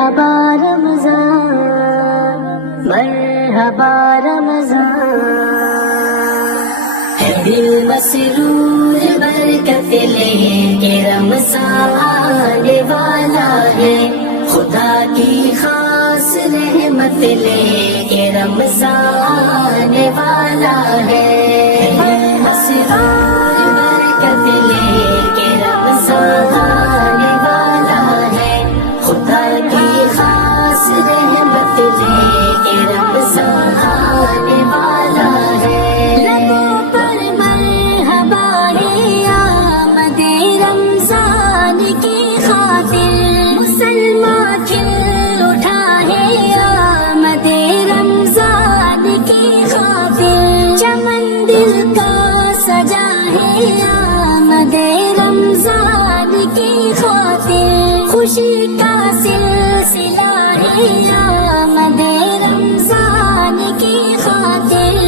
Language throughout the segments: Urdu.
مرحبا رمضان، مرحبا رمضان، ہے دل مسرور برکت لے کے رمضان آنے والا ہے، خدا کی خاص رحمت لے کے رمضان آنے والا ہے، دل مسرور برکت لے کے رمضان آنے والا ہے، خدا کی خاص رحمت لے کے رمضان آنے والا ہے، لبوں پر مرحبا ہے آمد رمضان کی خاطر، مسلمان کھل اٹھا ہے آمد رمضان کی خاطر، چمن دل کا سجا ہے آمد رمضان کی خاطر، خوشی کا سلسلہ ہے آمد رمضان کی خاطر،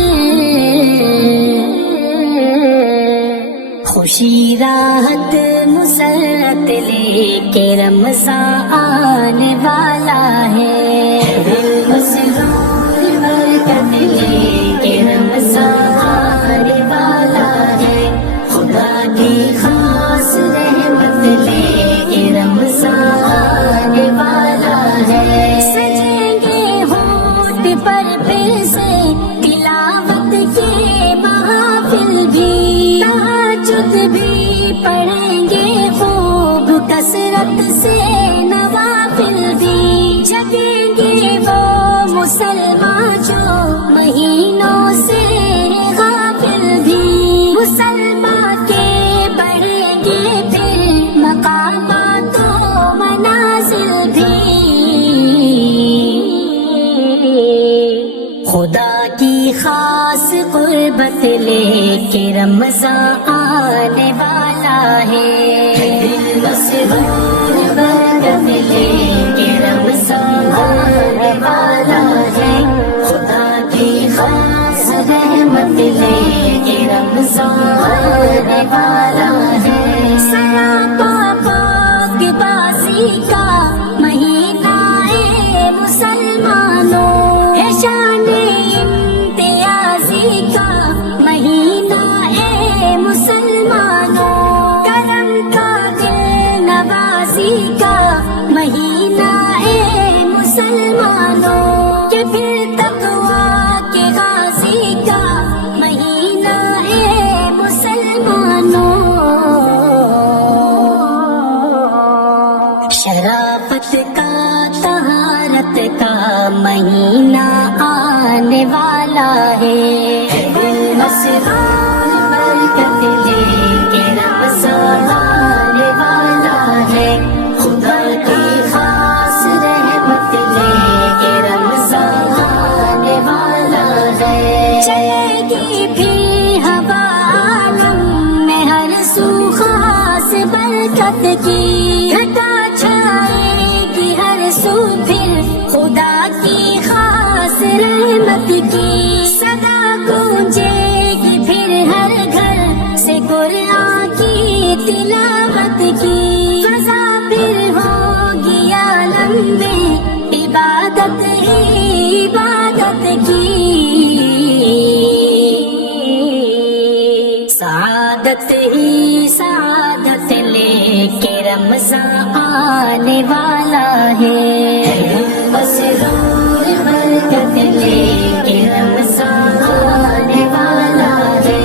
خوشی راحت مسرت لے کے رمضان آنے والا ہے، دل مسرور برکت لے کے رمضان آنے والا ہے، خدا کی خاص رحمت لے کے رمضان آنے والا ہے، سجیں گے ہونٹ پر پھر سے تلاوت کے محافل بھی، تہجد بھی پڑھیں گے خوب کثرت سے نوافل بھی، جگیں گے وہ مسلمان جو مہینوں سے غافل بھی، مسلمان کے بڑھیں گے پھر مقامات و منازل بھی، خدا کی خاص قربت لے کے رمضان آنے والا ہے، دل مسرور برکت لے کے رمضان آنے والا ہے، خدا کی خاص رحمت لے کے رمضان آنے والا ہے، سراپا پاک باسی کا مہینہ ہے مسلمانوں، ہے شان امتیازی کا مہینہ ہے مسلمانوں، کرم کا دل نوازی کا مہینہ ہے مسلمانوں، کہ پھر تقویٰ کے غازی کا مہینہ ہے مسلمانوں، شرافت کا طہارت کا مہینہ آنے والا ہے، دل مسرور برکت لے کے رمضان آنے والا ہے، خدا کی خاص رحمت لے کے رمضان آنے والا ہے، چلے گی بھی ہوا عالم میں ہر سو خاص برکت کی، گھٹا چھائے گی ہر سو پھر خدا کی خاص رحمت کی، صدا گونجے گی پھر ہر گھر سے قرآن کی تلاوت کی، فضا پھر ہوگی عالم میں عبادت ہی عبادت کی، سعادت ہی سعادت لے کے رمضان آنے والا ہے، مسرور برکت لے کے رمضان آنے والا ہے،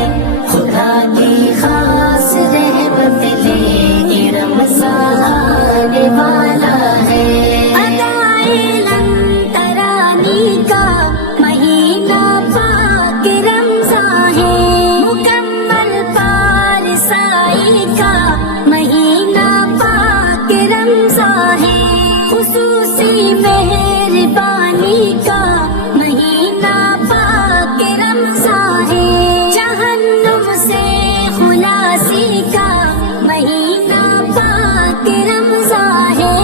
خدا کی خاص رحمت لے کے رمضان آنے والا ہے، ادائے لن ترانی کا مہینہ پاک رمضان ہے، مکمل پارسائی کا مہینہ پاک رمضان ہے، خصوصی مہربانی کا مہینہ پاک رمضان ہے، جہنم سے خلاصی کا مہینہ پاک رمضان ہے،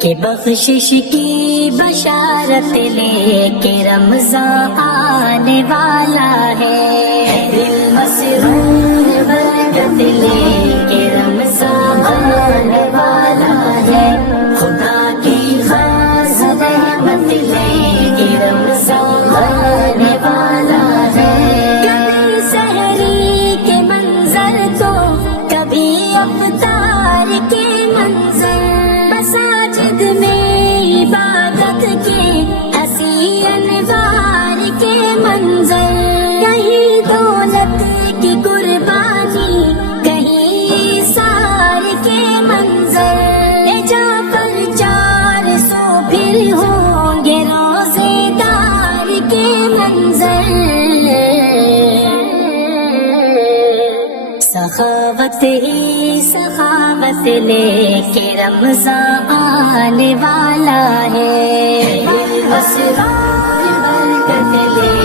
کہ بخشش کی بشارت لے کے رمضان آنے والا ہے، دل مسرور برکت لے کے رمضان افطار کے منظر، مساجد میں عبادت کے ہنسی انوار کے منظر، کہیں دولت کی قربانی کہیں سار کے منظر، لے جا پر 400 پھر ہوں گے روزے دار کے منظر، سخاوت ہی سخاوت لے کے رمضان آنے والا ہے، اسرار برکت لے